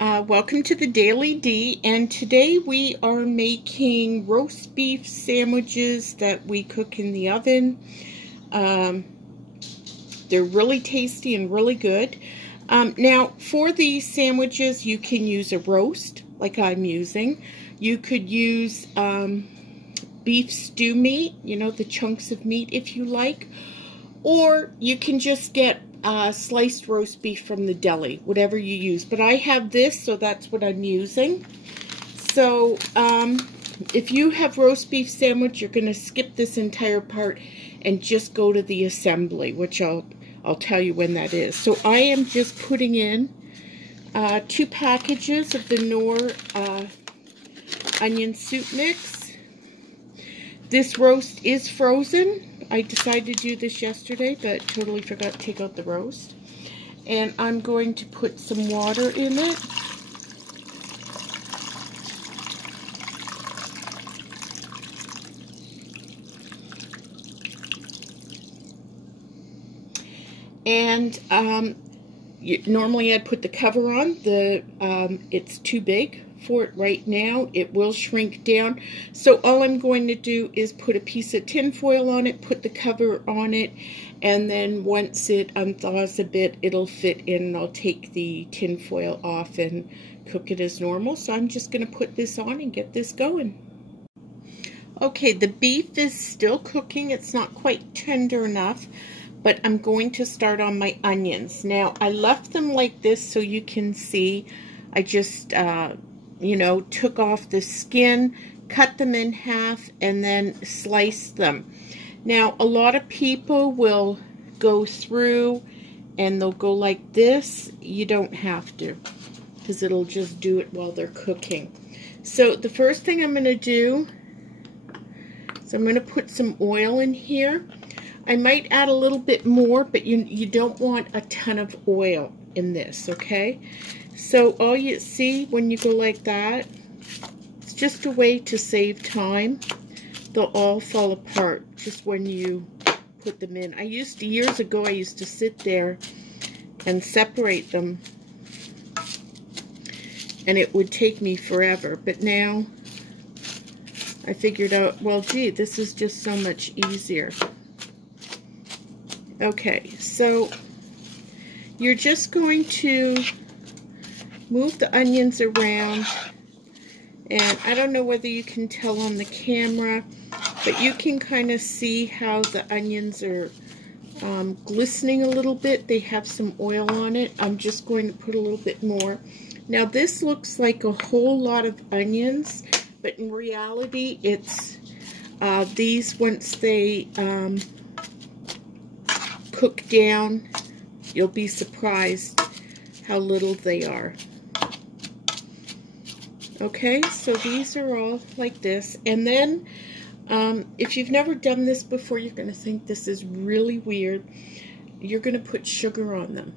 Welcome to the Daily D, and today we are making roast beef sandwiches that we cook in the oven. They're really tasty and really good. Now, for these sandwiches, you can use a roast, like I'm using. You could use beef stew meat, you know, the chunks of meat if you like. Or you can just get sliced roast beef from the deli, whatever you use. But I have this, so that's what I'm using. So if you have roast beef sandwich, you're going to skip this entire part and just go to the assembly, which I'll tell you when that is. So I am just putting in 2 packages of the Knorr onion soup mix. This roast is frozen. I decided to do this yesterday, but totally forgot to take out the roast. And I'm going to put some water in it. And normally I'd put the cover on. It's too big for it right now. It will shrink down. So all I'm going to do is put a piece of tin foil on it, put the cover on it, and then once it unthaws a bit, it'll fit in, and I'll take the tin foil off and cook it as normal. So I'm just going to put this on and get this going. Okay, the beef is still cooking. It's not quite tender enough, but I'm going to start on my onions. Now, I left them like this so you can see. I just you know, took off the skin, cut them in half, and then sliced them. Now, a lot of people will go through and they'll go like this. You don't have to, because it'll just do it while they're cooking. So the first thing I'm going to do is I'm going to put some oil in here. I might add a little bit more, but you don't want a ton of oil in this, okay? So all you see when you go like that, it's just a way to save time. They'll all fall apart just when you put them in. Years ago, I used to sit there and separate them, and it would take me forever. But now I figured out, well, gee, this is just so much easier. Okay, so you're just going to move the onions around, and I don't know whether you can tell on the camera, but you can kind of see how the onions are glistening a little bit. They have some oil on it. I'm just going to put a little bit more. Now this looks like a whole lot of onions, but in reality it's these, once they cook down, you'll be surprised how little they are. Okay, so these are all like this. And then, if you've never done this before, you're going to think this is really weird. You're going to put sugar on them.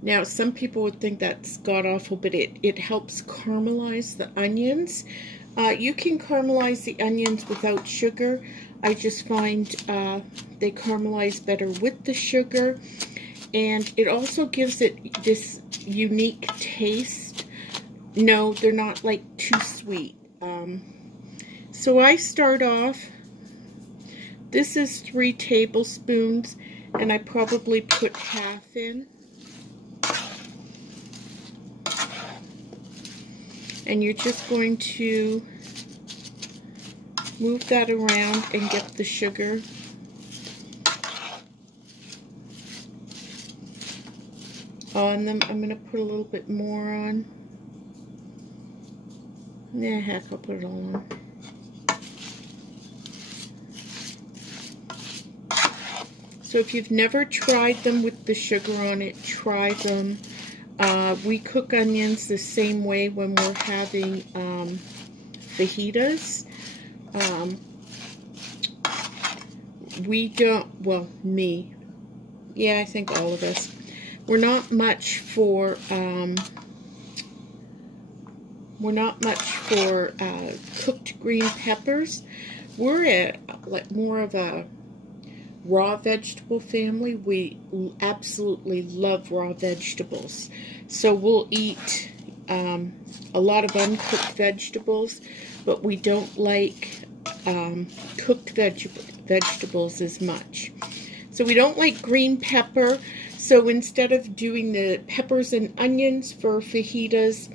Now, some people would think that's god-awful, but it helps caramelize the onions. You can caramelize the onions without sugar. I just find they caramelize better with the sugar. And it also gives it this unique taste. No, they're not like too sweet. So I start off, this is 3 tablespoons, and I probably put half in. And you're just going to move that around and get the sugar. On them. I'm going to put a little bit more on. Yeah, heck, I'll put it all on. So if you've never tried them with the sugar on it, try them. We cook onions the same way when we're having fajitas. We don't, well, me. Yeah, I think all of us. We're not much for cooked green peppers. We're more of a raw vegetable family. We absolutely love raw vegetables. So we'll eat a lot of uncooked vegetables, but we don't like cooked vegetables as much. So we don't like green pepper. So instead of doing the peppers and onions for fajitas,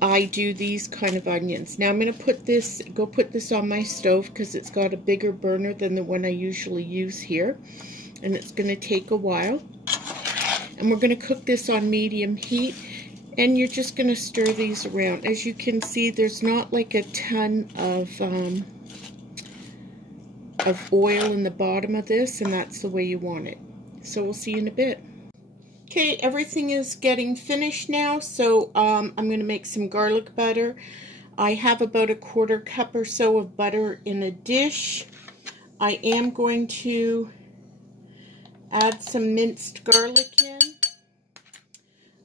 I do these kind of onions. Now I'm going to put this on my stove because it's got a bigger burner than the one I usually use here. And it's going to take a while. And we're going to cook this on medium heat. And you're just going to stir these around. As you can see, there's not like a ton of oil in the bottom of this, and that's the way you want it. So we'll see you in a bit. Okay, everything is getting finished now, so I'm going to make some garlic butter. I have about a 1/4 cup or so of butter in a dish. I am going to add some minced garlic in.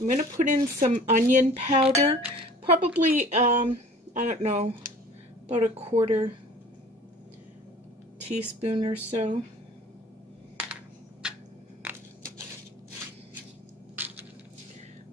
I'm going to put in some onion powder, probably, I don't know, about a 1/4 teaspoon or so.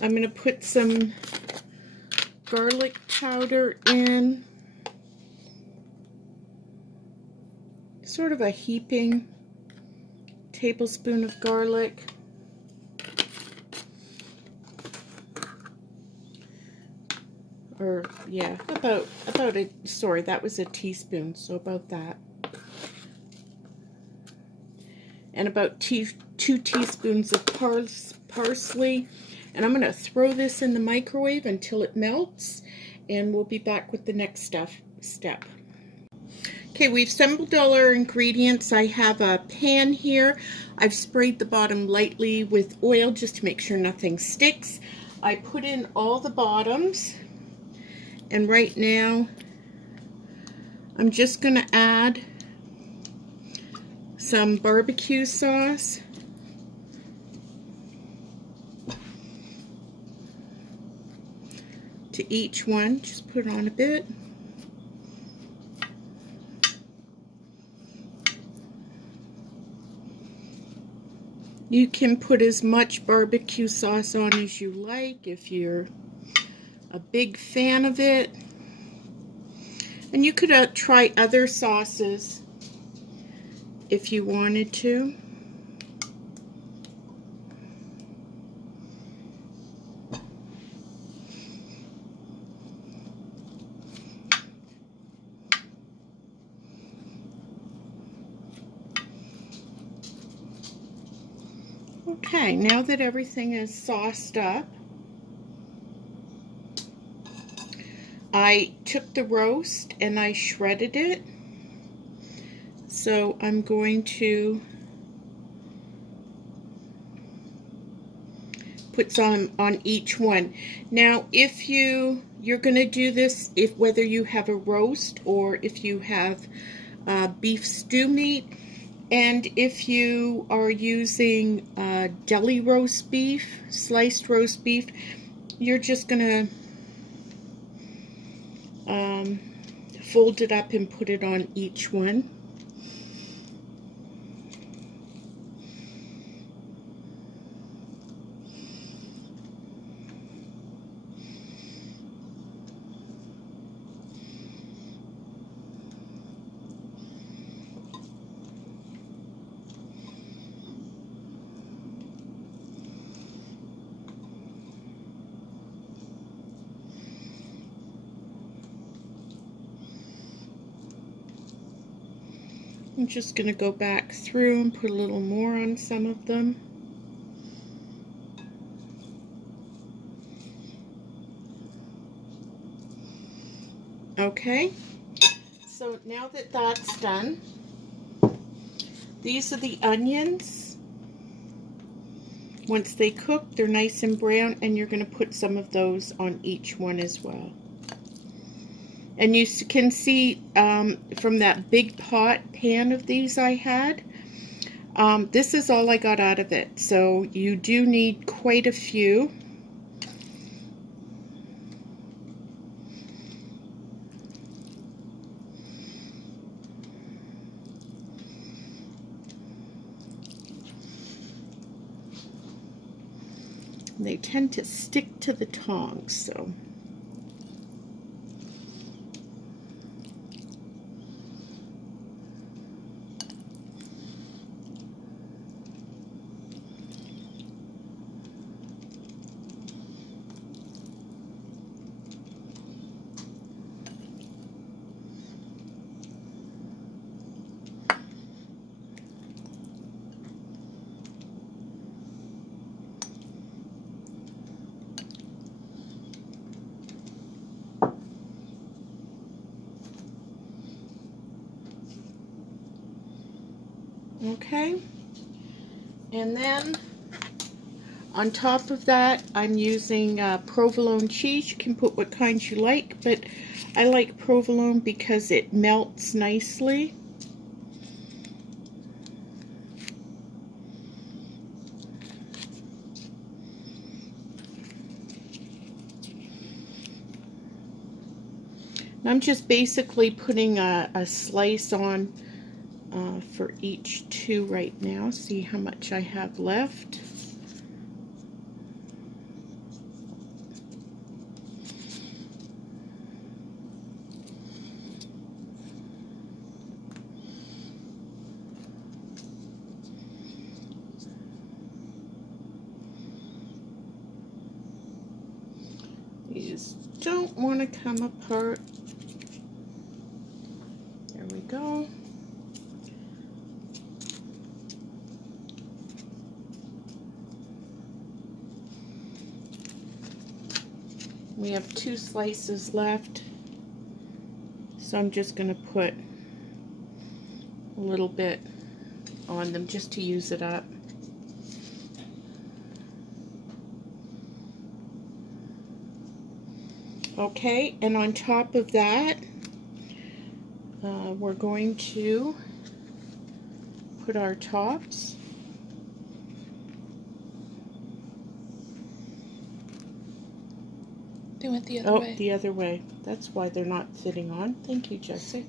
I'm going to put some garlic powder in, sort of a heaping tablespoon of garlic. Or, yeah, about a, sorry, that was a teaspoon, so about that. And about 2 teaspoons of parsley. And I'm going to throw this in the microwave until it melts, and we'll be back with the next step. Okay, we've assembled all our ingredients. I have a pan here. I've sprayed the bottom lightly with oil just to make sure nothing sticks. I put in all the bottoms, and right now I'm just going to add some barbecue sauce. To each one, just put on a bit. You can put as much barbecue sauce on as you like if you're a big fan of it. And you could try other sauces if you wanted to. Okay, now that everything is sauced up, I took the roast and I shredded it. So I'm going to put some on each one. Now, if you're going to do this, whether you have a roast or if you have beef stew meat, and if you are using deli roast beef, sliced roast beef, you're just going to fold it up and put it on each one. I'm just going to go back through and put a little more on some of them. Okay, so now that that's done, these are the onions. Once they cook, they're nice and brown, and you're going to put some of those on each one as well. And you can see from that big pan of these I had, this is all I got out of it. So you do need quite a few. They tend to stick to the tongs, so Okay, and then on top of that, I'm using provolone cheese. You can put what kinds you like, but I like provolone because it melts nicely. I'm just basically putting a slice on for each two right now. See how much I have left. These don't want to come apart. There we go. We have 2 slices left, so I'm just going to put a little bit on them just to use it up. Okay, and on top of that, we're going to put our tops. They went the other way. Oh, the other way. That's why they're not fitting on. Thank you, Jessie.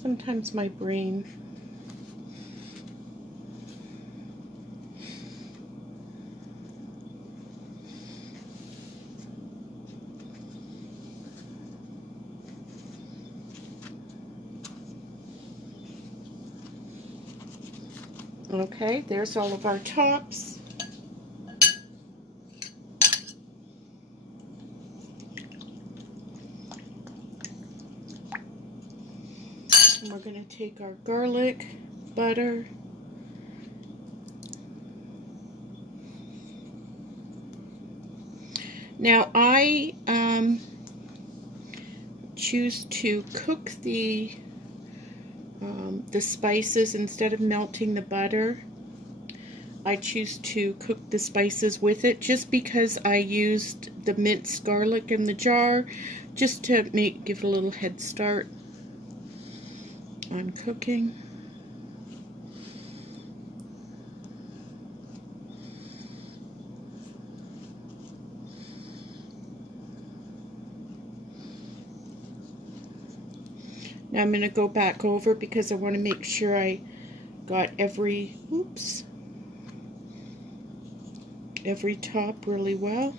Sometimes my brain... Okay, there's all of our tops. And we're going to take our garlic, butter, now I choose to cook the spices instead of melting the butter. I choose to cook the spices with it just because I used the minced garlic in the jar just to give it a little head start on cooking. Now I'm going to go back over because I want to make sure I got every top really well.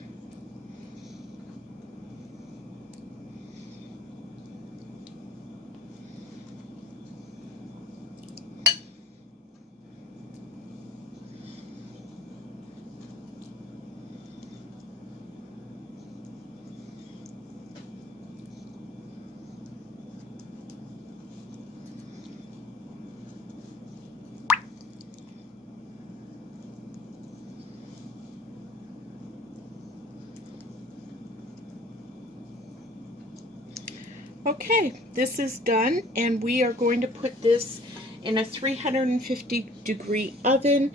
Okay, this is done, and we are going to put this in a 350-degree oven.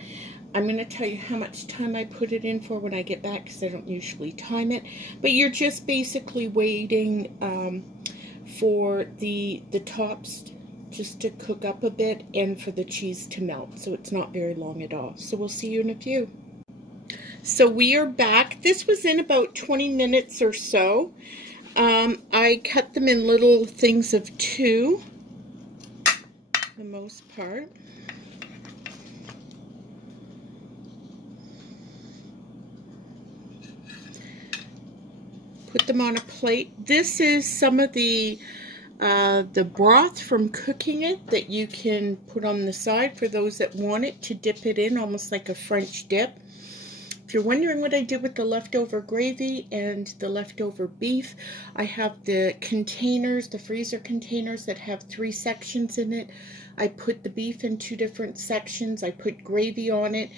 I'm going to tell you how much time I put it in for when I get back because I don't usually time it. But you're just basically waiting for the tops just to cook up a bit and for the cheese to melt. So it's not very long at all. So we'll see you in a few. So we are back. This was in about 20 minutes or so. I cut them in little things of 2, for the most part. Put them on a plate. This is some of the broth from cooking it that you can put on the side for those that want it to dip it in, almost like a French dip. If you're wondering what I did with the leftover gravy and the leftover beef, I have the containers, the freezer containers that have 3 sections in it. I put the beef in 2 different sections. I put gravy on it,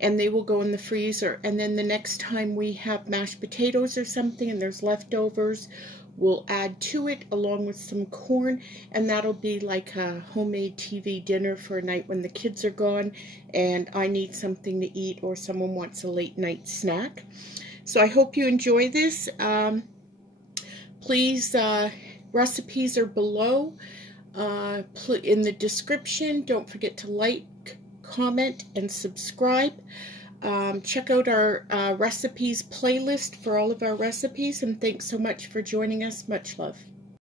and they will go in the freezer. And then the next time we have mashed potatoes or something and there's leftovers, we'll add to it along with some corn, and that'll be like a homemade TV dinner for a night when the kids are gone and I need something to eat or someone wants a late night snack. So I hope you enjoy this. Please, recipes are below in the description. Don't forget to like, comment, and subscribe. Check out our recipes playlist for all of our recipes, and thanks so much for joining us. Much love.